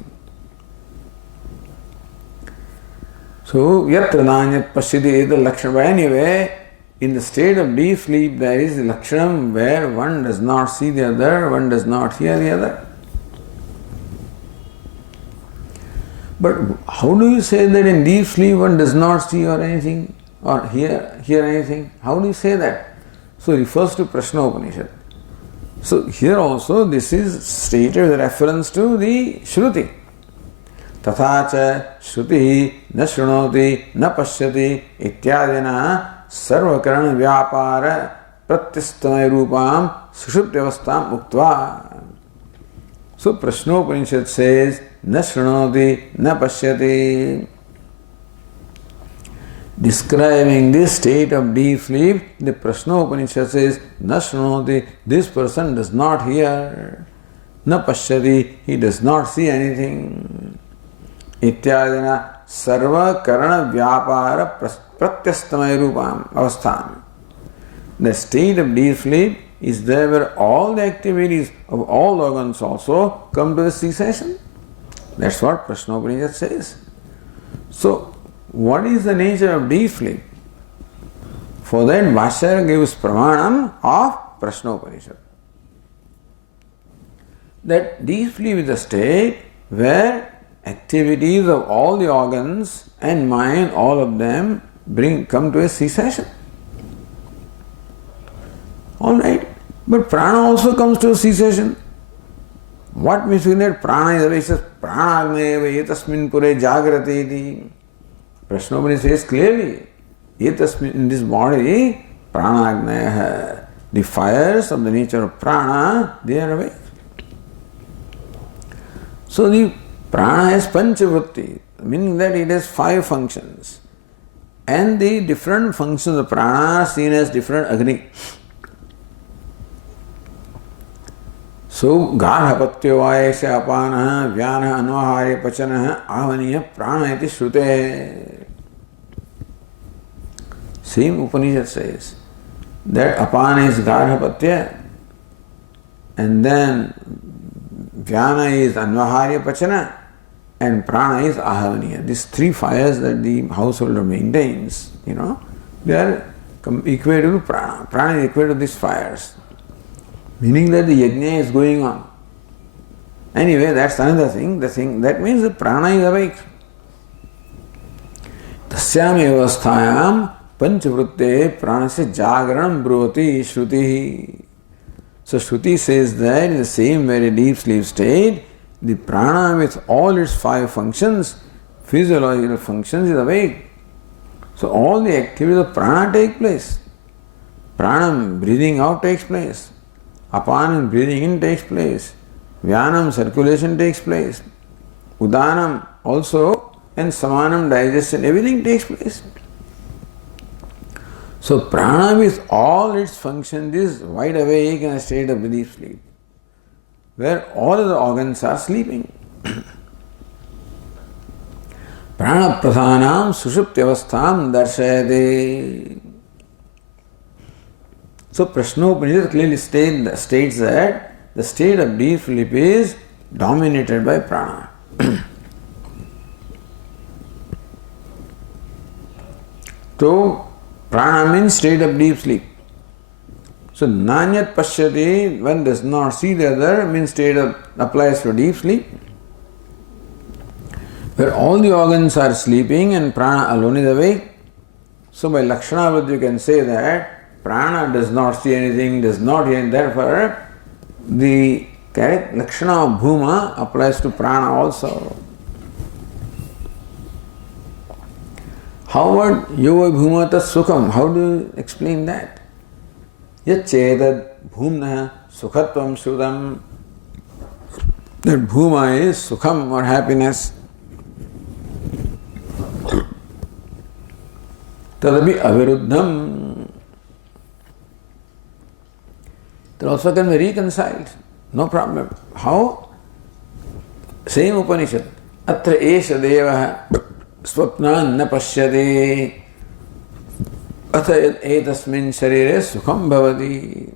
So, yatra nanyat pashyati the lakshanam. But anyway, in the state of deep sleep there is the lakshanam where one does not see the other, one does not hear the other. But how do you say that in deep sleep one does not see or anything or hear anything? How do you say that? So it refers to Prashna Upanishad. So here also this is stated with reference to the Shruti. Tathacha Shruti na shrunoti na pashyati ityadina sarvakarana vyapara pratyastamaya rupam sushuptyavastam uktva. So Prashna Upanishad says na shrunoti na pashyati. Describing this state of deep sleep, the Prashna Upanishad says na shrunoti, this person does not hear, na pashyati, he does not see anything. Ityadina sarva karana vyapara pratyastamaya rupam avasthan. The state of deep sleep is there where all the activities of all organs also come to a cessation. That's what Prashna Upanishad says. So, what is the nature of deep sleep? For that, Bhashyara gives pramanam of Prashna Upanishad. That deep sleep is a state where activities of all the organs and mind, all of them come to a cessation. Alright, but prana also comes to a cessation. What means that prana is awake? It says pranagneva etasmin pure jagrati iti. Prashna Upanishad says clearly, etasmin, in this body, pranagnaya, the fires of the nature of prana, they are awake. So the prana has panchavritti, meaning that it has 5 functions. And the different functions of prana are seen as different agni. So, garhapatyo vayesha apana vyana anvaharya pachana avaniya prana iti shrute. Same Upanishad says that apana is garhapatya and then vyana is anvaharya pachana and prana is ahavaniya. These 3 fires that the householder maintains, they are equated to prana. Prana is equated to these fires. Meaning that the yajna is going on. Anyway, that's another thing. The thing that means the prana is awake. Tasyam evasthayam panchavrutte pranasya jagranam bruvati shruti. So Shruti says that in the same very deep sleep state, the prana with all its 5 functions, physiological functions, is awake. So all the activities of prana take place. Pranam, breathing out takes place. Apanam, breathing in takes place. Vyanam, circulation takes place. Udanam also, and Samanam, digestion, everything takes place. So prana with all its functions is wide awake in a state of deep sleep, where all the organs are sleeping. Prana pradhanam sushuptyavastham darshayate. So Prashnopanishad clearly states that the state of deep sleep is dominated by prana. So prana means state of deep sleep. So nanyat pashyati, one does not see the other, means state of applies to deep sleep, where all the organs are sleeping and prana alone is awake. So by Lakshanavrit you can say that prana does not see anything, does not hear, therefore the correct Lakshana of Bhuma applies to prana also. How about Yoga Bhuma Tat Sukham? How do you explain that? Yachetad Bhumna Sukhatvam Sudam. That Bhuma is Sukham or happiness. Tadapi Aviruddham. That also can be reconciled. No problem. How? Same Upanishad. Atra esha devaha swapnan na pashyate atha etasmin sharire sukham bhavati.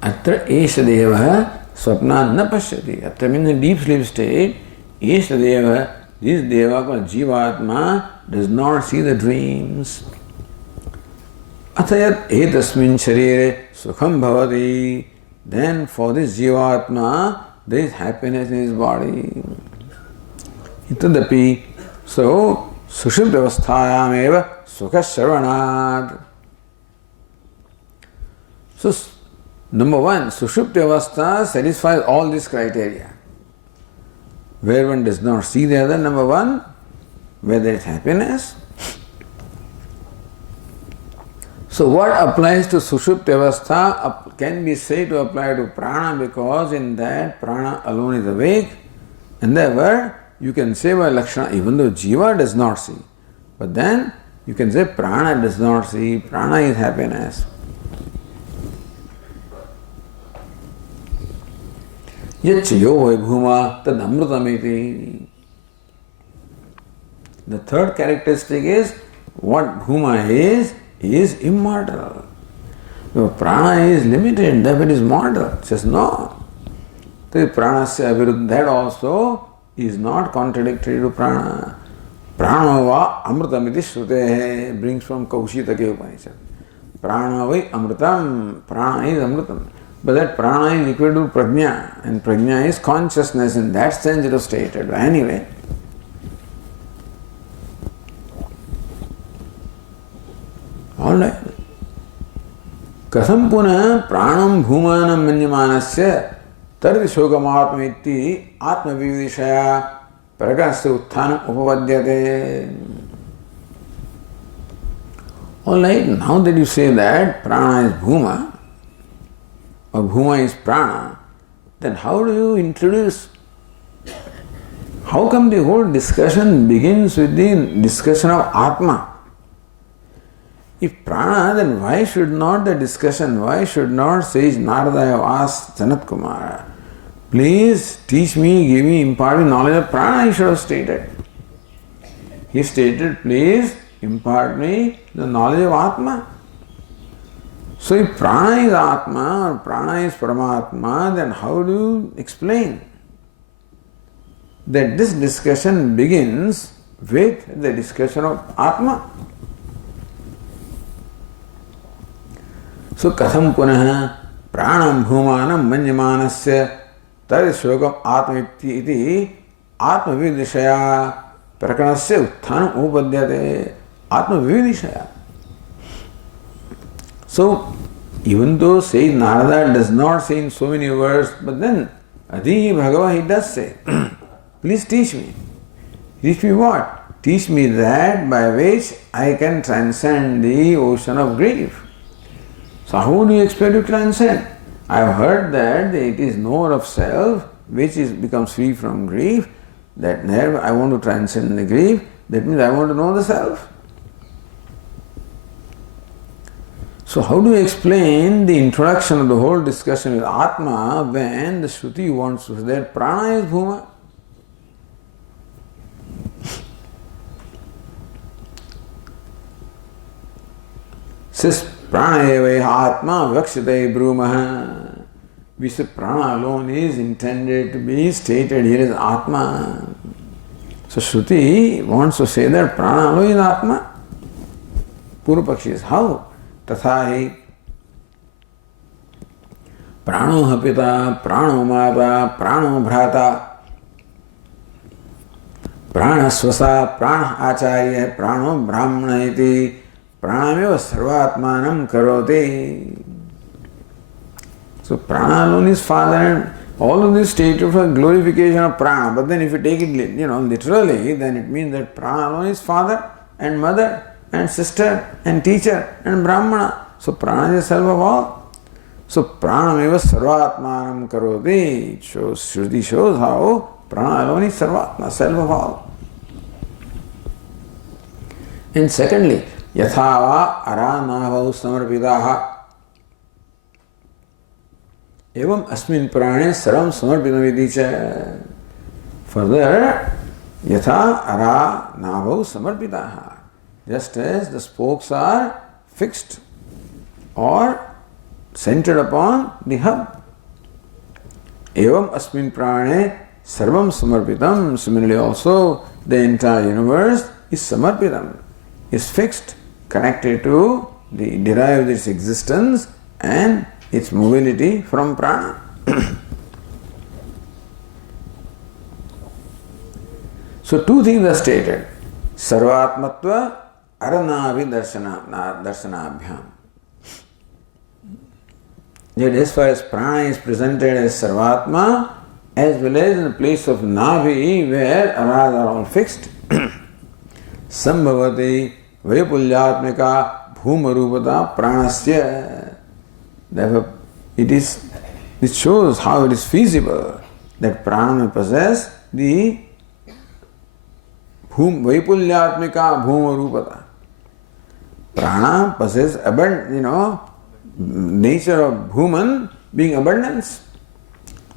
Atra esha deva swapna na pashyati. Atra means in deep sleep state, esha deva, this deva called Jivatma does not see the dreams. Atayat etasmin sharire sukham bhavati. Then for this Jivatma there is happiness in his body. Itadapi. So sushuptavasthayam eva sukha shravanad. So number one, Sushupti Avastha satisfies all these criteria. Where one does not see the other, number one, where there is happiness. So what applies to Sushupti Avastha can be said to apply to prana, because in that prana alone is awake, and therefore you can say by Lakshana, even though Jiva does not see, but then you can say prana does not see, prana is happiness. Yachayo bhuma tad amrutamiti. The third characteristic is what bhuma is immortal. So prana is limited, therefore it is mortal. It says no. So pranasya aviruddha, that also is not contradictory to prana. Prana va amrutamiti shrute brings from Chhandogya Upanishad. Prana va amrutam, prana is amrutam. But that prana is equal to prajna, and prajna is consciousness. In that sense it is stated. But anyway, alright. Katham punah pranam bhumanam manyamanasya tarvi shogamatma iti atma vividishaya prakasya utthanam upapadyate. Alright, now that you say that prana is bhuma, or bhuma is prana, then how do you introduce? How come the whole discussion begins with the discussion of Atma? If prana, then why should not the discussion, why should not Sage Narada have asked Sanat Kumara, please teach me, give me, impart me knowledge of prana, he should have stated. He stated, please impart me the knowledge of Atma. So if prana is Atma or prana is Paramatma, then how do you explain that this discussion begins with the discussion of Atma? So katham punah pranam bhumanam manyamanasya tad shokam atma iti atma vidishaya Prakanasya utthana upadyate atma vividishaya. So, even though says Narada does not say in so many words, but then Adi Bhagava he does say, please teach me. Teach me what? Teach me that by which I can transcend the ocean of grief. So how do you expect to transcend? I have heard that it is knower of self which becomes free from grief. That never I want to transcend the grief. That means I want to know the self. So how do you explain the introduction of the whole discussion with Atma when the Shruti wants to say that Prana is Bhuma? Says Prana eva Atma Vakshate Brumaha. We say Prana alone is intended to be stated here as Atma. So Shruti wants to say that Prana alone is Atma. Purupakshi is how? तथा प्राणो पिता प्राणो माता प्राणो भ्राता प्राण स्वसा प्राण आचार्य प्राणो ब्राह्मण इति प्राणमेव सर्वात्मानं करोति. So prana alone is father, and all of this state of a glorification of prana. But then if you take it literally, then it means that prana alone is father and mother and sister and teacher and brahmana. So prana is the self of all. So pranameva sarvatmanam karoti. Shruti shows how prana alone is sarvatma, self of all. And secondly, yathava aranavau samarpitaha evam asmin prane saram samarpitam vidicha. Further, yatha aranavau samarpitaha. Just as the spokes are fixed or centered upon the hub. Evam asmin prane sarvam samarpitam. Similarly also the entire universe is samarpitam, is fixed, connected to the derived its existence and its mobility from prana. So two things are stated. Sarvatmatva Aranavi darshanabhyam. That as far as prana is presented as Sarvatma, as well as in the place of Navi where Aras are all fixed, Sambhavati Vaipulyatmika Bhumarupata Pranasya. Therefore, it shows how it is feasible that prana may possess the Vaipulyatmika Bhumarupata. Prana possesses nature of Bhuman being abundance.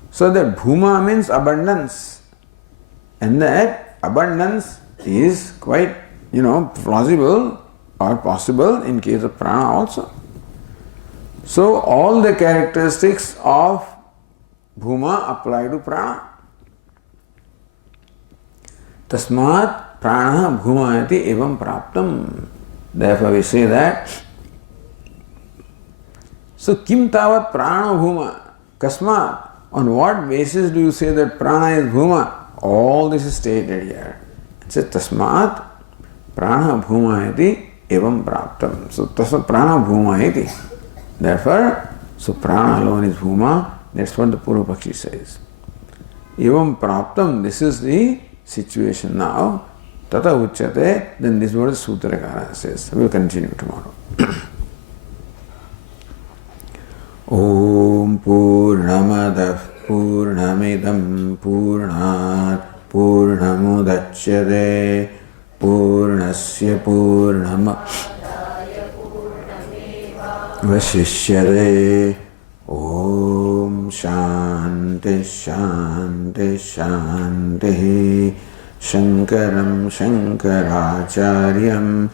So that Bhuma means abundance. And that abundance is quite, plausible or possible in case of prana also. So all the characteristics of Bhuma apply to prana. Tasmat prana bhuma iti evam praptam. Therefore we say that. So kim tavat prana bhuma? Kasmat? On what basis do you say that prana is bhuma? All this is stated here. It says tasmat prana bhuma iti evam praptam. So tasmat prana bhuma iti. Therefore, so prana alone is bhuma. That's what the Purupakshi says. Evam praptam, this is the situation now. Tata uchyate, then this is what the Sutrakara says. We will continue tomorrow. Om Purnamadah Purnamidam Purnat Purnamudachyate Purnasya Purnama Vashishyate. Om Shanti Shanti Shanti. Shankaram Shankaracharyam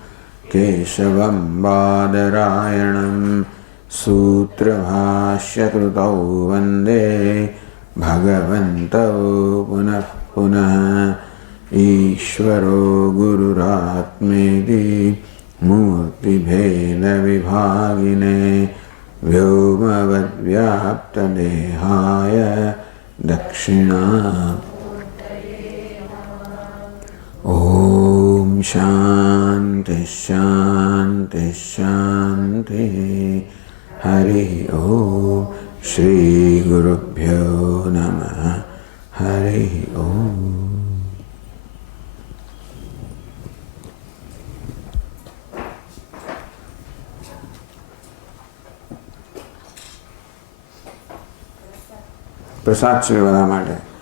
Keshavam Badarayanam Sutrabhashya Krutau Vande Bhagavantau Punah Punah Ishvaro Gururatmedi Murti Bheda Vibhagine Vyomavad Vyapta Dehaya Dakshina. Om Shanti शांति शांति। हरि ओम। श्री गुरुभ्यो नमः। हरि ओम। प्रसाद सेवा માટે